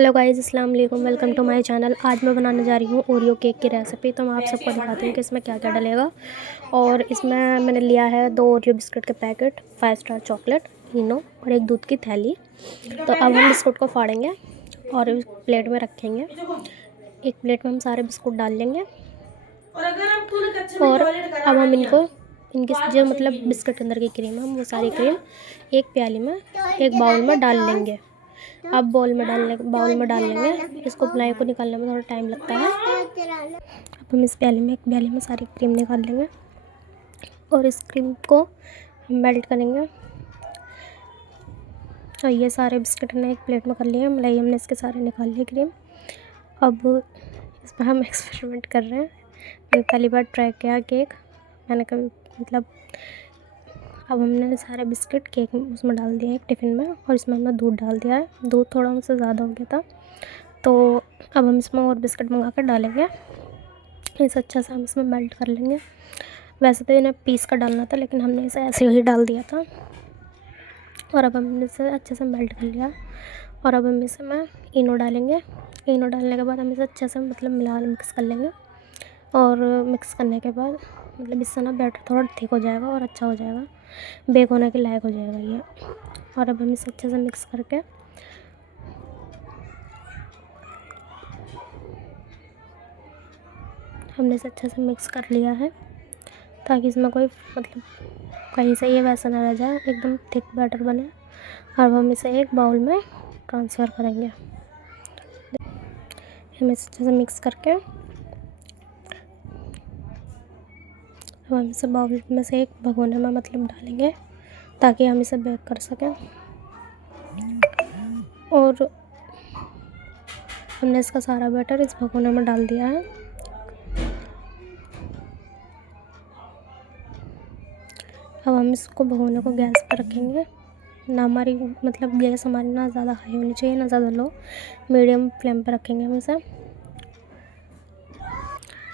Hello guys, अस्सलाम वालेकुम। Welcome to my channel. आज मैं बनाने जा रही हूँ ओरियो केक की रेसिपी। तो मैं आप सबको दिखाती हूँ कि इसमें क्या क्या डलेगा। और इसमें मैंने लिया है 2 ओरियो बिस्किट के पैकेट, 5 स्टार चॉकलेट, इनो और एक दूध की थैली। तो अब हम बिस्कुट को फाड़ेंगे और प्लेट में रखेंगे। एक प्लेट में हम सारे बिस्कुट डाल लेंगे और अब हम इनकी जो मतलब बिस्किट के अंदर की क्रीम है, हम वो सारी क्रीम एक प्याली में, एक बाउल में डाल लेंगे। अब बाउल में डाल लेंगे। इसको मलाई को निकालने में थोड़ा टाइम लगता है। अब हम इस एक प्याली में सारी क्रीम निकाल लेंगे और इस क्रीम को हम मेल्ट करेंगे। और ये सारे बिस्किट ने एक प्लेट में कर लिए, मलाई हमने इसके सारे निकाल लिए क्रीम। अब इसमें हम एक्सपेरिमेंट कर रहे हैं। मैंने पहली बार ट्राई किया केक, मैंने कभी मतलब। अब हमने सारे बिस्किट केक उसमें डाल दिए एक टिफ़िन में और इसमें हमने दूध डाल दिया है। दूध थोड़ा मुझसे ज़्यादा हो गया था, तो अब हम इसमें और बिस्किट मंगा कर डालेंगे। इसे अच्छा से हम इसमें मेल्ट कर लेंगे। वैसे तो इन्हें पीस कर डालना था, लेकिन हमने इसे ऐसे ही डाल दिया था। और अब हमने इसे अच्छे से मेल्ट कर लिया। और अब हम इसमें इनो डालेंगे। इनो डालने के बाद हम इसे अच्छे से मतलब मिक्स कर लेंगे। और मिक्स करने के बाद मतलब इससे ना बैटर थोड़ा थिक हो जाएगा और अच्छा हो जाएगा, बेक होने के लायक हो जाएगा ये। और अब हम इसे अच्छे से मिक्स करके हमने इसे अच्छे से मिक्स कर लिया है, ताकि इसमें कोई मतलब कहीं से ये वैसा ना रह जाए, एकदम थिक बैटर बने। और हम इसे एक बाउल में ट्रांसफ़र करेंगे। हम इसे अच्छे से मिक्स करके अब हम इसे बाउल में से एक भगोने में मतलब डालेंगे, ताकि हम इसे बेक कर सकें। और हमने इसका सारा बैटर इस भगोने में डाल दिया है। अब हम इसको भगोने को गैस पर रखेंगे। ना हमारी मतलब गैस हमारी ना ज़्यादा हाई होनी चाहिए ना ज़्यादा लो, मीडियम फ्लेम पर रखेंगे हम इसे।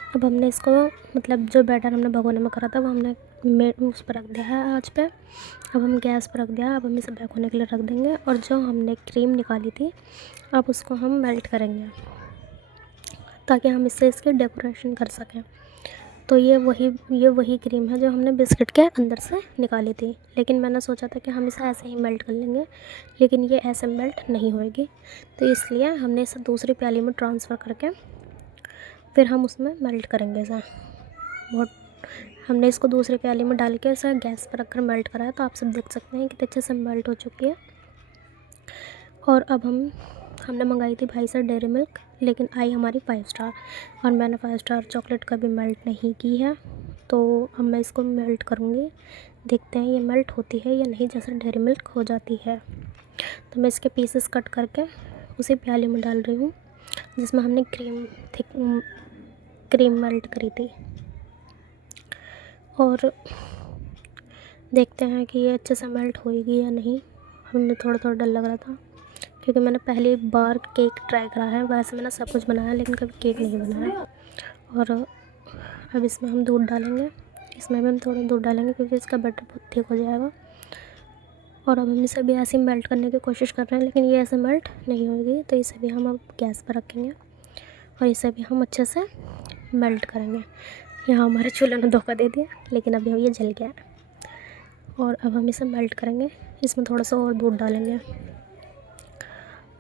अब हमने इसको मतलब जो बैटर हमने भगोने में करा था वो हमने उस पर रख दिया है आँच पे। अब हम गैस पर रख दिया। अब हम इसे बेक होने के लिए रख देंगे। और जो हमने क्रीम निकाली थी, अब उसको हम मेल्ट करेंगे, ताकि हम इससे इसकी डेकोरेशन कर सकें। तो ये वही क्रीम है जो हमने बिस्किट के अंदर से निकाली थी। लेकिन मैंने सोचा था कि हम इसे ऐसे ही मेल्ट कर लेंगे, लेकिन ये ऐसे मेल्ट नहीं होएगी। तो इसलिए हमने इसे दूसरी प्याली में ट्रांसफ़र करके फिर हम उसमें मेल्ट करेंगे इसे। बहुत हमने इसको दूसरी प्याली में डाल के इसे गैस पर रखकर मेल्ट कराया। तो आप सब देख सकते हैं कितने अच्छे से मेल्ट हो चुकी है। और अब हमने मंगाई थी भाई से डेयरी मिल्क, लेकिन आई हमारी 5 स्टार। और मैंने 5 स्टार चॉकलेट कभी मेल्ट नहीं की है, तो अब मैं इसको मेल्ट करूँगी। देखते हैं ये मेल्ट होती है या नहीं, जैसे डेयरी मिल्क हो जाती है। तो मैं इसके पीसेस कट करके उसी प्याली में डाल रही हूँ जिसमें हमने क्रीम मेल्ट करी थी। और देखते हैं कि ये अच्छे से मेल्ट होएगी या नहीं। हमें थोड़ा थोड़ा डर लग रहा था, क्योंकि मैंने पहली बार केक ट्राई करा है। वैसे मैंने सब कुछ बनाया, लेकिन कभी केक नहीं बनाया। और अब इसमें हम दूध डालेंगे। इसमें भी हम थोड़ा दूध डालेंगे, क्योंकि इसका बैटर बहुत थिक हो जाएगा। और अब हम इसे भी ऐसे ही मेल्ट करने की कोशिश कर रहे हैं, लेकिन ये ऐसे मेल्ट नहीं होगी। तो इसे भी हम अब गैस पर रखेंगे और इसे भी हम अच्छे से मेल्ट करेंगे। यहाँ हमारे चूल्हे ने धोखा दे दिया, लेकिन अभी ये जल गया है। और अब हम इसे मेल्ट करेंगे। इसमें थोड़ा सा और दूध डालेंगे।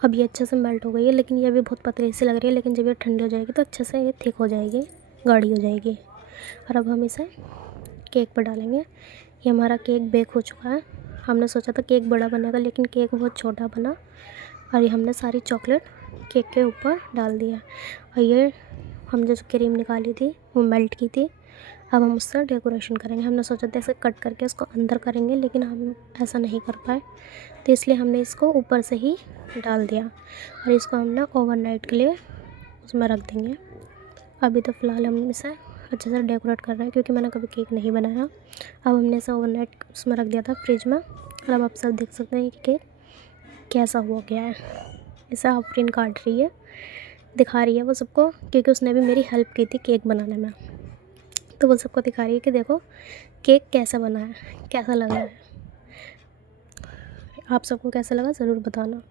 अब ये अच्छे से मेल्ट हो गई है, लेकिन ये भी बहुत पतली सी लग रही है। लेकिन जब ये ठंडी हो जाएगी तो अच्छे से ये थिक हो जाएगी, गाढ़ी हो जाएगी। और अब हम इसे केक पर डालेंगे। ये हमारा केक बेक हो चुका है। हमने सोचा था केक बड़ा बनेगा, लेकिन केक बहुत छोटा बना। और ये हमने सारी चॉकलेट केक के ऊपर डाल दिया। और ये हम जो क्रीम निकाली थी वो मेल्ट की थी। अब हम उससे डेकोरेशन करेंगे। हमने सोचा था इसे कट करके उसको अंदर करेंगे, लेकिन हम ऐसा नहीं कर पाए, तो इसलिए हमने इसको ऊपर से ही डाल दिया। और इसको हमने ओवरनाइट के लिए उसमें रख देंगे। अभी तो फ़िलहाल हम इसे अच्छे से डेकोरेट कर रहे हैं, क्योंकि मैंने कभी केक नहीं बनाया। अब हमने इसे ओवरनाइट उसमें रख दिया था फ्रिज में। और अब आप सब देख सकते हैं कि केक कैसा हो गया है। इसे आफरीन काट रही है, दिखा रही है वो सबको, क्योंकि उसने भी मेरी हेल्प की थी केक बनाने में। तो वो सबको दिखा रही है कि देखो केक कैसा बना है, कैसा लग रहा है। आप सबको कैसा लगा ज़रूर बताना।